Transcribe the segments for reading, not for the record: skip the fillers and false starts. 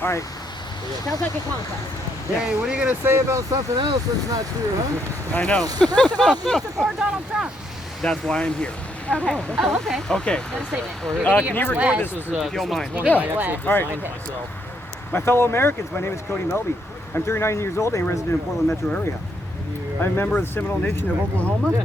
All right. Sounds like a contest. Hey, what are you going to say about something else that's not true, huh? I know. First of all, do you support Donald Trump? That's why I'm here. Okay. Oh, okay. Okay. Got a statement. Can you record this if you don't mind? Yeah. All right. My fellow Americans, my name is Cody Melbe. I'm 39 years old and a resident of Portland metro area. I'm a member of the Seminole Nation of Oklahoma.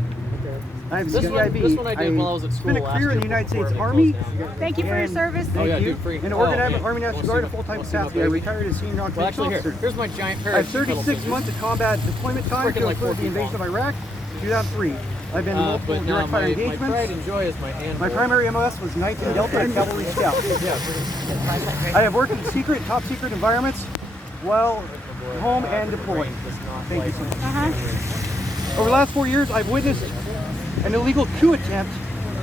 I have CIB. This one I did while I was at school. Spent a career in the United States Army. Thank you for your service. Thank you. In Oregon, I have an Army National Guard at full-time capacity. I retired as senior non-commissioned officer. Here's my giant pair I have 36 months of combat deployment time to include the invasion of Iraq, 2003. I've been in multiple direct fire engagements. My pride and joy is my hand. My primary MOS was 19 Delta and Cavalry Scout. I have worked in secret, top secret environments while home and deployed. Thank you so much. Over the last 4 years, I've witnessed an illegal coup attempt.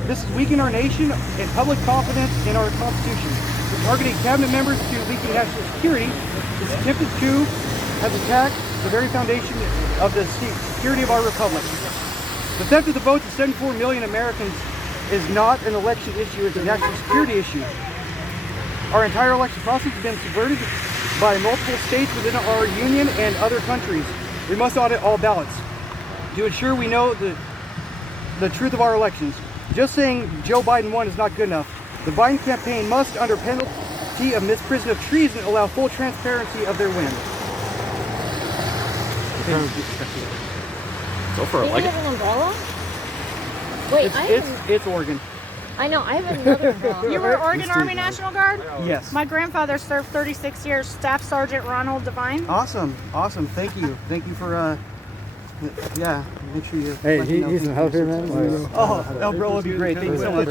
This has weakened our nation and public confidence in our Constitution. We're targeting cabinet members to leaking national security. This attempted coup has attacked the very foundation of the security of our republic. The theft of the votes of 74 million Americans is not an election issue, it's a national security issue. Our entire election process has been subverted by multiple states within our union and other countries. We must audit all ballots to ensure we know the truth of our elections. Just saying Joe Biden won is not good enough. The Biden campaign must, under penalty of misprision of treason, allow full transparency of their win. So far, Do you have an umbrella? Wait, It's Oregon. I know, I have another umbrella. You were Oregon Army National Guard? Yes. My grandfather served 36 years, Staff Sergeant Ronald Devine. Awesome. Thank you. Thank you for, yeah, make sure you... Hey, he's an helper, man. Oh, El Bro would be great. Thank you so much.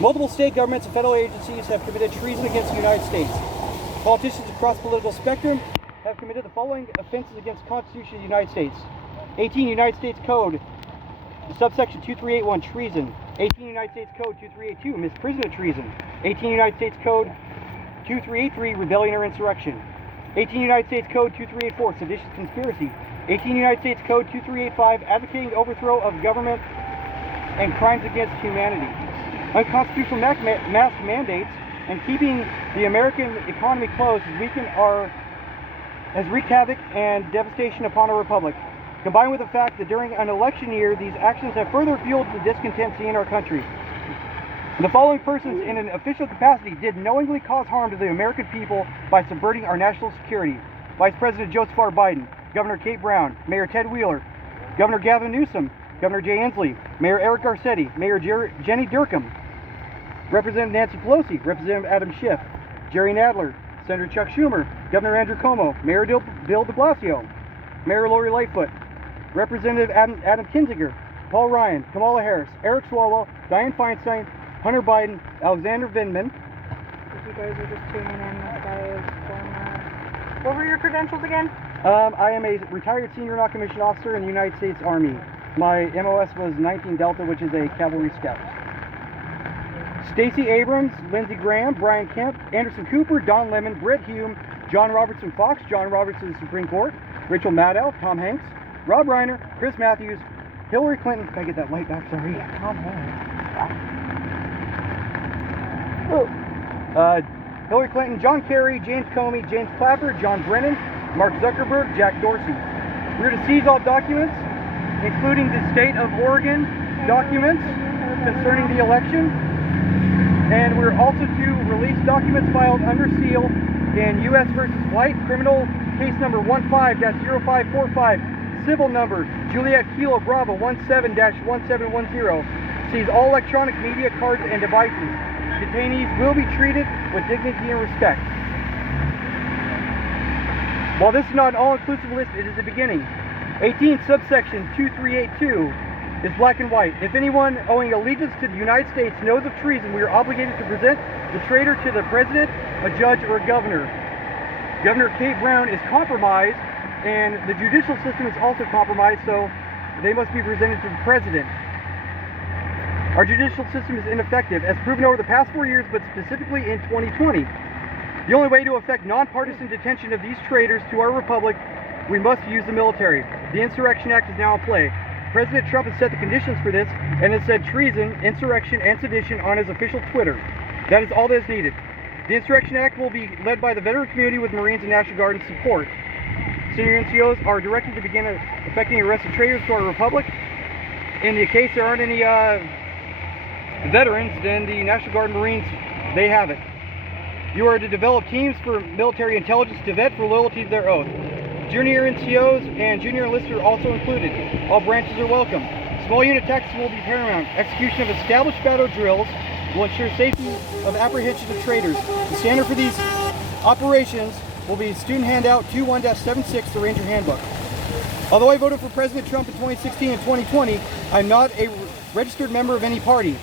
Multiple state governments and federal agencies have committed treason against the United States. Politicians across the political spectrum have committed the following offenses against the Constitution of the United States. 18 United States Code, subsection 2381, treason. 18 United States Code 2382, misprision of treason. 18 United States Code 2383, rebellion or insurrection. 18 United States Code 2384, seditious conspiracy. 18 United States Code 2385, advocating the overthrow of government and crimes against humanity. Unconstitutional mask mandates and keeping the American economy closed has wreaked havoc and devastation upon our republic. Combined with the fact that during an election year, these actions have further fueled the discontent in our country. The following persons in an official capacity did knowingly cause harm to the American people by subverting our national security. Vice President Joseph R. Biden, Governor Kate Brown, Mayor Ted Wheeler, Governor Gavin Newsom, Governor Jay Inslee, Mayor Eric Garcetti, Mayor Jenny Durkam, Representative Nancy Pelosi, Representative Adam Schiff, Jerry Nadler, Senator Chuck Schumer, Governor Andrew Cuomo, Mayor Bill de Blasio, Mayor Lori Lightfoot, Representative Adam Kinzinger, Paul Ryan, Kamala Harris, Eric Swalwell, Dianne Feinstein, Hunter Biden, Alexander Vindman. If you guys are just tuning in, this guy is former... What were your credentials again? I am a retired senior non-commissioned officer in the United States Army. My MOS was 19 Delta, which is a cavalry scout. Stacey Abrams, Lindsey Graham, Brian Kemp, Anderson Cooper, Don Lemon, Brett Hume, John Robertson Fox, John Robertson Supreme Court, Rachel Maddow, Tom Hanks, Rob Reiner, Chris Matthews, Hillary Clinton. Can I get that light back? Sorry. Tom Hanks. Hillary Clinton, John Kerry, James Comey, James Clapper, John Brennan, Mark Zuckerberg, Jack Dorsey. We're to seize all documents, including the state of Oregon documents concerning the election. And we're also to release documents filed under seal in U.S. versus White, criminal case number 15-0545, civil number Juliet Kilo Bravo 17-1710. Seize all electronic media cards and devices. Detainees will be treated with dignity and respect. While this is not an all-inclusive list, it is the beginning. 18 subsection 2382 is black and white. If anyone owing allegiance to the United States knows of treason, we are obligated to present the traitor to the president, a judge, or a governor. Governor Kate Brown is compromised, and the judicial system is also compromised, so they must be presented to the president. Our judicial system is ineffective, as proven over the past 4 years, but specifically in 2020. The only way to effect nonpartisan detention of these traitors to our republic, we must use the military. The Insurrection Act is now in play. President Trump has set the conditions for this and has said treason, insurrection, and sedition on his official Twitter. That is all that is needed. The Insurrection Act will be led by the veteran community with Marines and National Guard in support. Senior NCOs are directed to begin effecting arrests of traitors to our republic. In the case there aren't any veterans, then the National Guard and Marines, they have it. You are to develop teams for military intelligence to vet for loyalty to their oath. Junior NCOs and junior enlisted are also included. All branches are welcome. Small unit tactics will be paramount. Execution of established battle drills will ensure safety of apprehension of traitors. The standard for these operations will be Student Handout 21-76, the Ranger Handbook. Although I voted for President Trump in 2016 and 2020, I'm not a registered member of any party.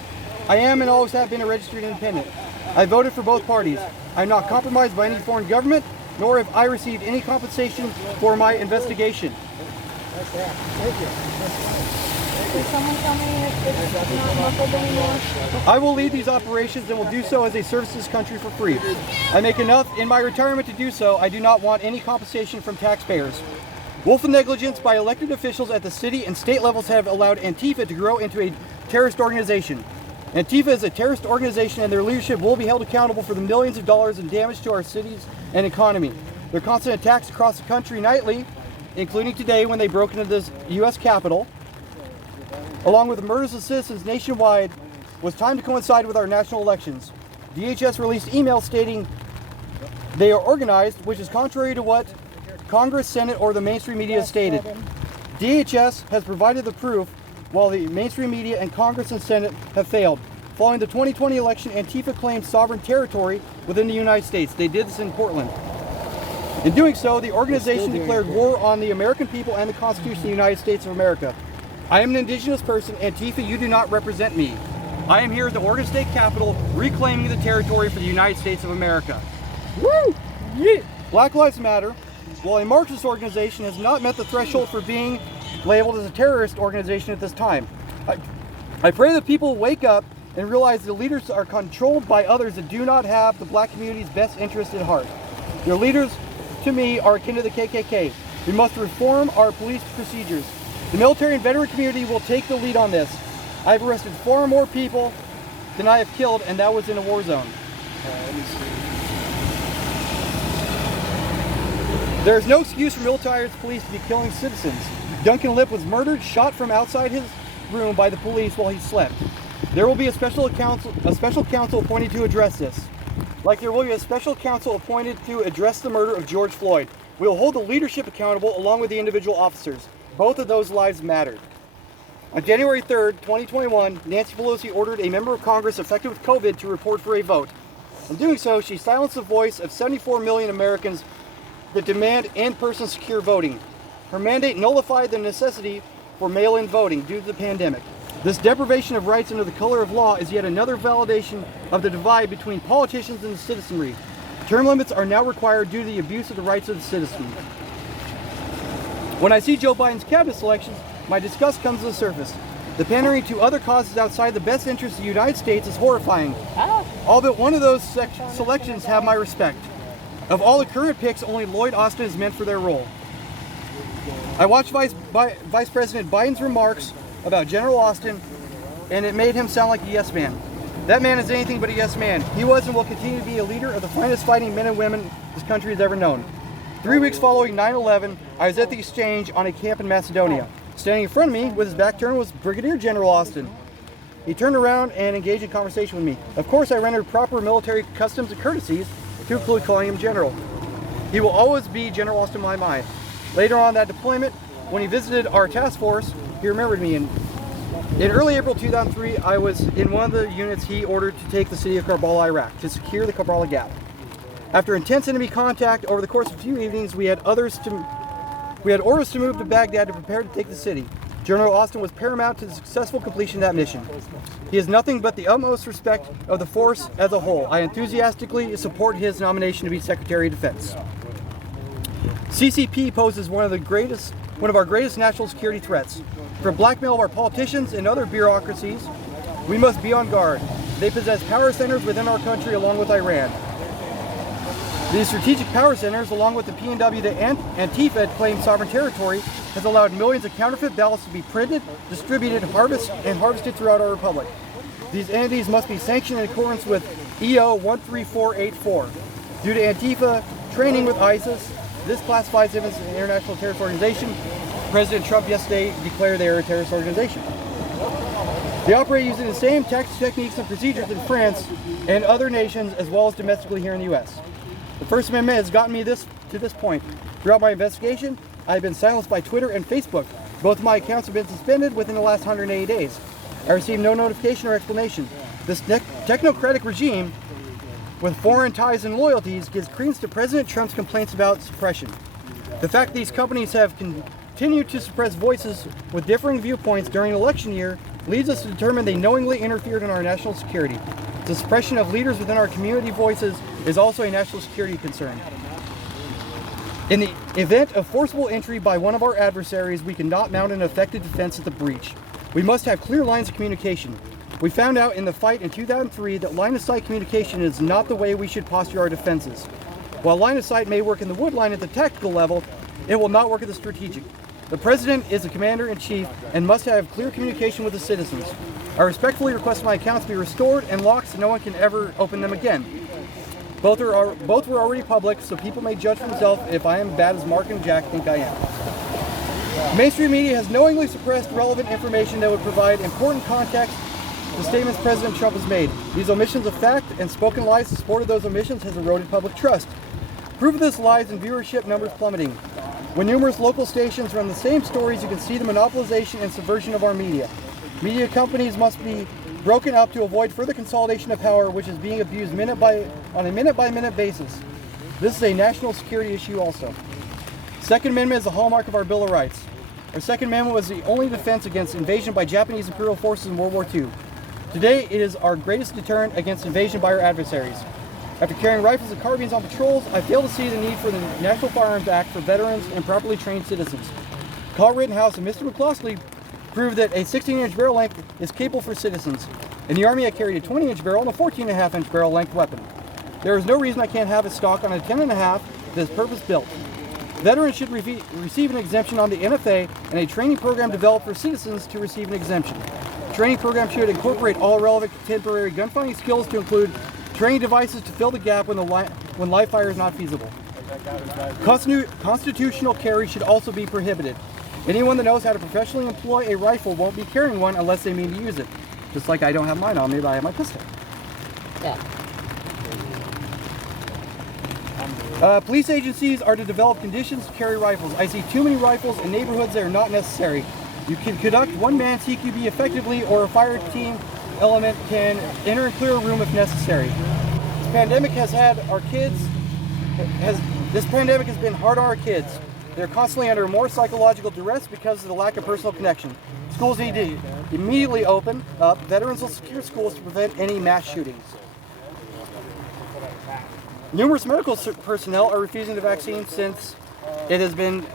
I am and always have been a registered independent. I voted for both parties. I'm not compromised by any foreign government, nor have I received any compensation for my investigation. Thank you. Can someone tell me if it's not muffled anymore? I will lead these operations and will do so as a service to this country for free. I make enough in my retirement to do so. I do not want any compensation from taxpayers. Willful negligence by elected officials at the city and state levels have allowed Antifa to grow into a terrorist organization. Antifa is a terrorist organization and their leadership will be held accountable for the millions of dollars in damage to our cities and economy. Their constant attacks across the country nightly, including today when they broke into the U.S. Capitol, along with the murders of citizens nationwide, was timed to coincide with our national elections. DHS released emails stating they are organized, which is contrary to what Congress, Senate, or the mainstream media stated. DHS has provided the proof, while the mainstream media and Congress and Senate have failed. Following the 2020 election, Antifa claimed sovereign territory within the United States. They did this in Portland. In doing so, the organization declared war on the American people and the Constitution of the United States of America. I am an indigenous person. Antifa, you do not represent me. I am here at the Oregon State Capitol reclaiming the territory for the United States of America. Woo! Yeah. Black Lives Matter, while a Marxist organization, has not met the threshold for being labeled as a terrorist organization at this time. I pray that people wake up and realize the leaders are controlled by others that do not have the black community's best interest at heart. Their leaders, to me, are akin to the KKK. We must reform our police procedures. The military and veteran community will take the lead on this. I've arrested far more people than I have killed, and that was in a war zone. There is no excuse for military police to be killing citizens. Duncan Lip was murdered, shot from outside his room by the police while he slept. There will be a special counsel appointed to address this. Like there will be a special counsel appointed to address the murder of George Floyd. We will hold the leadership accountable along with the individual officers. Both of those lives mattered. On January 3rd, 2021, Nancy Pelosi ordered a member of Congress affected with COVID to report for a vote. In doing so, she silenced the voice of 74 million Americans that demand in-person secure voting. Her mandate nullified the necessity for mail-in voting due to the pandemic. This deprivation of rights under the color of law is yet another validation of the divide between politicians and the citizenry. Term limits are now required due to the abuse of the rights of the citizen. When I see Joe Biden's cabinet selections, my disgust comes to the surface. The pandering to other causes outside the best interests of the United States is horrifying. All but one of those selections have my respect. Of all the current picks, only Lloyd Austin is meant for their role. I watched Vice President Biden's remarks about General Austin, and it made him sound like a yes man. That man is anything but a yes man. He was and will continue to be a leader of the finest fighting men and women this country has ever known. 3 weeks following 9/11, I was at the exchange on a camp in Macedonia. Standing in front of me with his back turned was Brigadier General Austin. He turned around and engaged in conversation with me. Of course, I rendered proper military customs and courtesies to include calling him General. He will always be General Austin in my mind. Later on that deployment, when he visited our task force, he remembered me. In early April 2003, I was in one of the units he ordered to take the city of Karbala, Iraq, to secure the Karbala Gap. After intense enemy contact over the course of a few evenings, we had orders to move to Baghdad to prepare to take the city. General Austin was paramount to the successful completion of that mission. He has nothing but the utmost respect of the force as a whole. I enthusiastically support his nomination to be Secretary of Defense. CCP poses one of our greatest national security threats. For blackmail of our politicians and other bureaucracies, we must be on guard. They possess power centers within our country along with Iran. These strategic power centers, along with the PNW that Antifa claimed sovereign territory, has allowed millions of counterfeit ballots to be printed, distributed, harvested throughout our republic. These entities must be sanctioned in accordance with EO 13484. Due to Antifa training with ISIS, this classifies them as an international terrorist organization. President Trump yesterday declared they are a terrorist organization. They operate using the same tactics, techniques, and procedures in France and other nations, as well as domestically here in the U.S. The First Amendment has gotten me to this point. Throughout my investigation, I have been silenced by Twitter and Facebook. Both of my accounts have been suspended within the last 180 days. I received no notification or explanation. This technocratic regime, with foreign ties and loyalties, gives credence to President Trump's complaints about suppression. The fact these companies have continued to suppress voices with differing viewpoints during election year leads us to determine they knowingly interfered in our national security. The suppression of leaders within our community voices is also a national security concern. In the event of forcible entry by one of our adversaries, we cannot mount an effective defense at the breach. We must have clear lines of communication. We found out in the fight in 2003 that line-of-sight communication is not the way we should posture our defenses. While line-of-sight may work in the wood line at the tactical level, it will not work at the strategic. The President is the Commander-in-Chief and must have clear communication with the citizens. I respectfully request my accounts be restored and locked so no one can ever open them again. Both were already public, so people may judge for themselves if I am as bad as Mark and Jack think I am. Mainstream media has knowingly suppressed relevant information that would provide important context to the statements President Trump has made. These omissions of fact and spoken lies in support of those omissions has eroded public trust. Proof of this lies in viewership numbers plummeting. When numerous local stations run the same stories, you can see the monopolization and subversion of our media. Media companies must be broken up to avoid further consolidation of power, which is being abused on a minute-by-minute basis. This is a national security issue also. Second Amendment is the hallmark of our Bill of Rights. Our Second Amendment was the only defense against invasion by Japanese imperial forces in World War II. Today, it is our greatest deterrent against invasion by our adversaries. After carrying rifles and carbines on patrols, I fail to see the need for the National Firearms Act for veterans and properly trained citizens. Carl Rittenhouse and Mr. McCloskey proved that a 16-inch barrel length is capable for citizens. In the Army, I carried a 20-inch barrel and a 14.5-inch barrel length weapon. There is no reason I can't have a stock on a 10.5 that is purpose-built. Veterans should receive an exemption on the NFA and a training program developed for citizens to receive an exemption. The training program should incorporate all relevant contemporary gunfighting skills to include training devices to fill the gap when live fire is not feasible. Constitutional carry should also be prohibited. Anyone that knows how to professionally employ a rifle won't be carrying one unless they mean to use it. Just like I don't have mine on me, but I have my pistol. Yeah. Police agencies are to develop conditions to carry rifles. I see too many rifles in neighborhoods that are not necessary. You can conduct one-man CQB effectively, or a fire team element can enter and clear a room if necessary. This pandemic has been hard on our kids. They're constantly under more psychological duress because of the lack of personal connection. Schools need to immediately open up. Veterans will secure schools to prevent any mass shootings. Numerous medical personnel are refusing the vaccine since it has been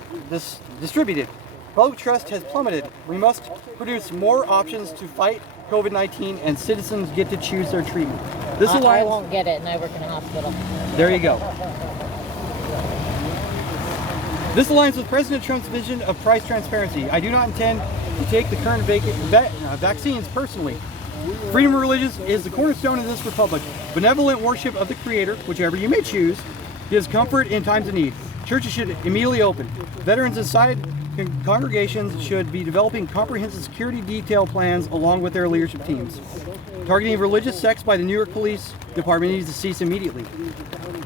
distributed. Public trust has plummeted. We must produce more options to fight COVID-19, and citizens get to choose their treatment. I won't get it, and I work in a hospital. There you go. This aligns with President Trump's vision of price transparency. I do not intend to take the current vaccines personally. Freedom of religion is the cornerstone of this republic. Benevolent worship of the Creator, whichever you may choose, gives comfort in times of need. Churches should immediately open. Veterans inside congregations should be developing comprehensive security detail plans along with their leadership teams. Targeting of religious sects by the New York Police Department needs to cease immediately.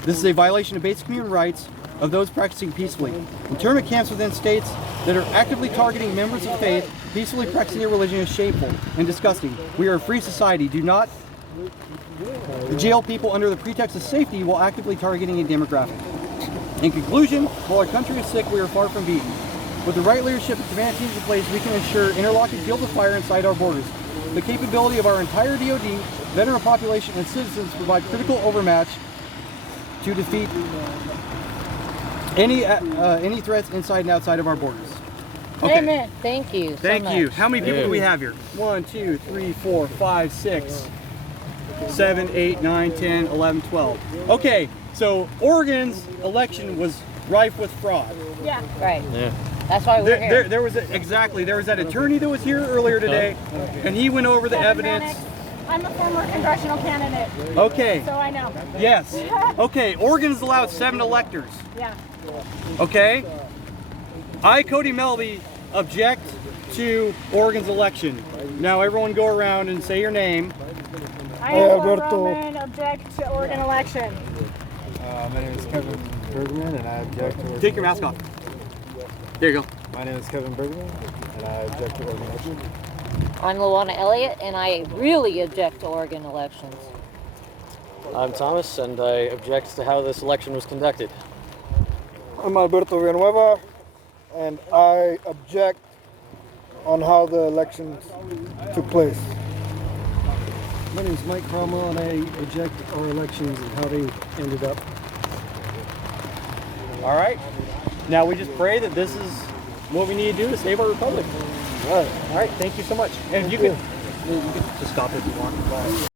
This is a violation of basic human rights of those practicing peacefully. Internment camps within states that are actively targeting members of faith peacefully practicing their religion is shameful and disgusting. We are a free society. Do not jail people under the pretext of safety while actively targeting a demographic. In conclusion, while our country is sick, we are far from beaten. With the right leadership and command teams in place, we can ensure interlocking fields of fire inside our borders. The capability of our entire DoD, veteran population, and citizens provide critical overmatch to defeat any threats inside and outside of our borders. Okay. Amen. Thank you. Thank you. How many people do we have here? 1, 2, 3, 4, 5, 6, 7, 8, 9, 10, 11, 12. Okay, so Oregon's election was rife with fraud. Yeah. Right. Yeah. That's why we're here. There was that attorney that was here earlier today, and he went over the evidence. I'm a former congressional candidate, Okay. so I know. Yes. Okay. Oregon is allowed 7 electors. Yeah. Okay. I, Cody Melbe, object to Oregon's election. Now everyone go around and say your name. I am Roman, object to Oregon election. My name is Kevin Bergman, and I object to Oregon. Take your mask off. There you go. My name is Kevin Bergman, and I object to Oregon election. I'm Luana Elliott, and I really object to Oregon elections. I'm Thomas, and I object to how this election was conducted. I'm Alberto Villanueva, and I object on how the elections took place. My name is Mike Cromwell, and I object our elections and how they ended up. All right. Now we just pray that this is what we need to do to save our republic. All right. Thank you so much. And you can just stop if you want.